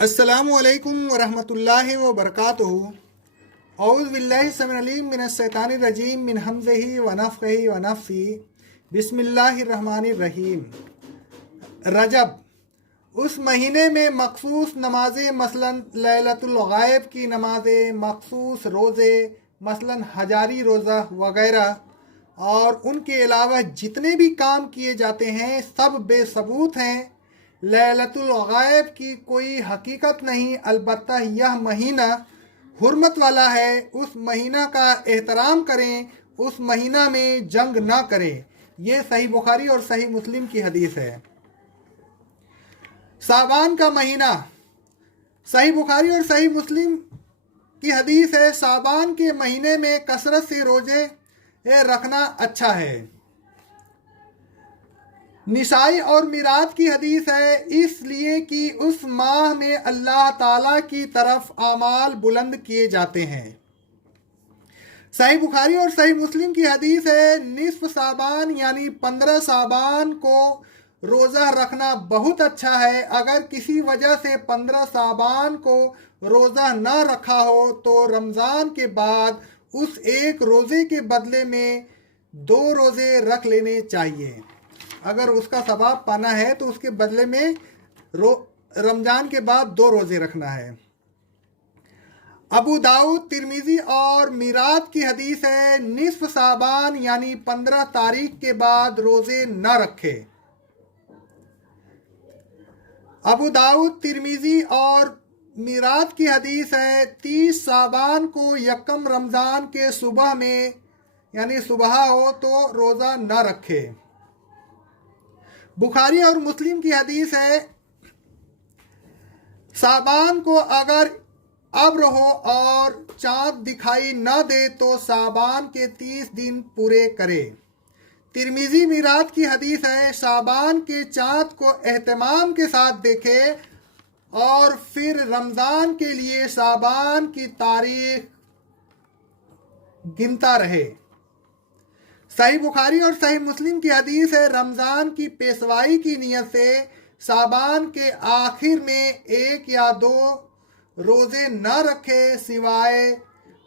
अस्सलामुअलैकुम वरहमतुल्लाहि वबरकातुहू। औज़ु बिल्लाहि समीउल अलीम मिनश शैतानिर रजीम मिन हमज़िही व नफ़्ख़िही व नफ़्सी। बिस्मिल्लाहिर रहमानिर रहीम। रजब उस महीने में मखसूस नमाज़ें मसलन लैलतुल गायब की नमाज़ें, मखसूस रोज़े मसलन हजारी रोज़ा वगैरह और उनके अलावा जितने भी काम किए जाते हैं सब बेसबूत हैं। लैलतुल गायब की कोई हकीकत नहीं, अलबत्ता यह महीना हुर्मत वाला है। उस महीना का एहतराम करें, उस महीना में जंग ना करें। ये सही बुखारी और सही मुस्लिम की हदीस है। साबान का महीना, सही बुखारी और सही मुस्लिम की हदीस है, साबान के महीने में कसरत से रोजे रखना अच्छा है। निसाई और मिरात की हदीस है, इसलिए कि उस माह में अल्लाह ताला की तरफ आमाल बुलंद किए जाते हैं। सही बुखारी और सही मुस्लिम की हदीस है, निस्फ साबान यानी 15 साबान को रोज़ा रखना बहुत अच्छा है। अगर किसी वजह से 15 साबान को रोज़ा न रखा हो तो रमज़ान के बाद उस एक रोज़े के बदले में 2 रोज़े रख लेने चाहिए। अगर उसका सवाब पाना है तो उसके बदले में रमज़ान के बाद 2 रोज़े रखना है। अबू दाऊद, तिरमिज़ी और मिरात की हदीस है, निस्फ साबान यानी 15 तारीख के बाद रोज़े न रखे। अबू दाऊद, तिरमिज़ी और मिरात की हदीस है, 30 साबान को यकम रमज़ान के सुबह में यानी सुबह हो तो रोज़ा न रखे। बुखारी और मुस्लिम की हदीस है, साबान को अगर अब्र हो और चाँद दिखाई न दे तो साबान के 30 दिन पूरे करे। तिरमिज़ी मिरात की हदीस है, साबान के चाँद को एहतमाम के साथ देखे और फिर रमज़ान के लिए साबान की तारीख गिनता रहे। सही बुखारी और सही मुस्लिम की हदीस है, रमज़ान की पेशवाई की नियत से साबान के आखिर में 1 या 2 रोज़े न रखे, सिवाय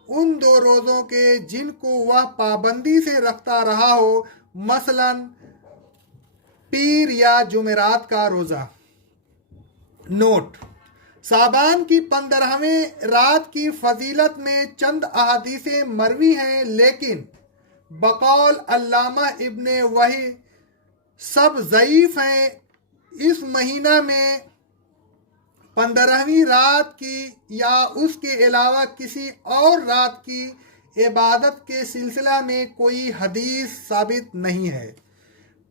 उन 2 रोज़ों के जिनको वह पाबंदी से रखता रहा हो, मसलन पीर या जुमेरात का रोज़ा। नोट: साबान की 15वीं रात की फजीलत में चंद अहादीसें मरवी हैं, लेकिन बकौल अल्लामा इब्ने वही सब ज़ईफ़ हैं। इस महीना में 15वीं रात की या उसके अलावा किसी और रात की इबादत के सिलसिला में कोई हदीस साबित नहीं है।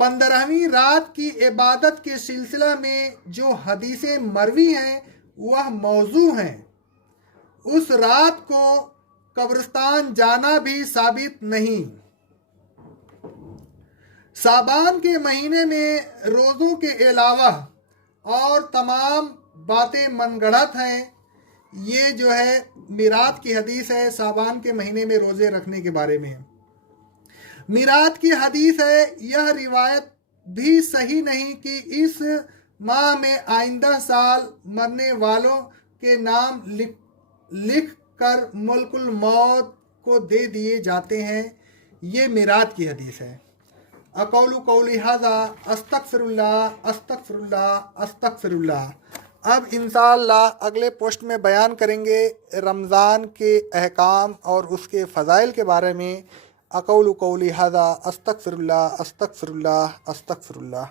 15वीं रात की इबादत के सिलसिला में जो हदीसें मरवी हैं वह मौजू हैं। उस रात को कब्रिस्तान जाना भी साबित नहीं। साबान के महीने में रोज़ों के अलावा और तमाम बातें मनगढ़ंत हैं। ये जो है मिरात की हदीस है, साबान के महीने में रोज़े रखने के बारे में। मिरात की हदीस है, यह रिवायत भी सही नहीं कि इस माह में आइंदा साल मरने वालों के नाम लिख कर मुल्कुल मौत को दे दिए जाते हैं। ये मिरात की हदीस है। अक़ौलु क़ौली हाज़ा अस्तग़फ़िरुल्लाह अस्तग़फ़िरुल्लाह अस्तग़फ़िरुल्लाह। अब इंशाअल्लाह अगले पोस्ट में बयान करेंगे रमज़ान के अहकाम और उसके फ़ज़ाइल के बारे में। अक़ौलु क़ौली हाज़ा अस्तग़फ़िरुल्लाह अस्तग़फ़िरुल्लाह अस्तग़फ़िरुल्लाह।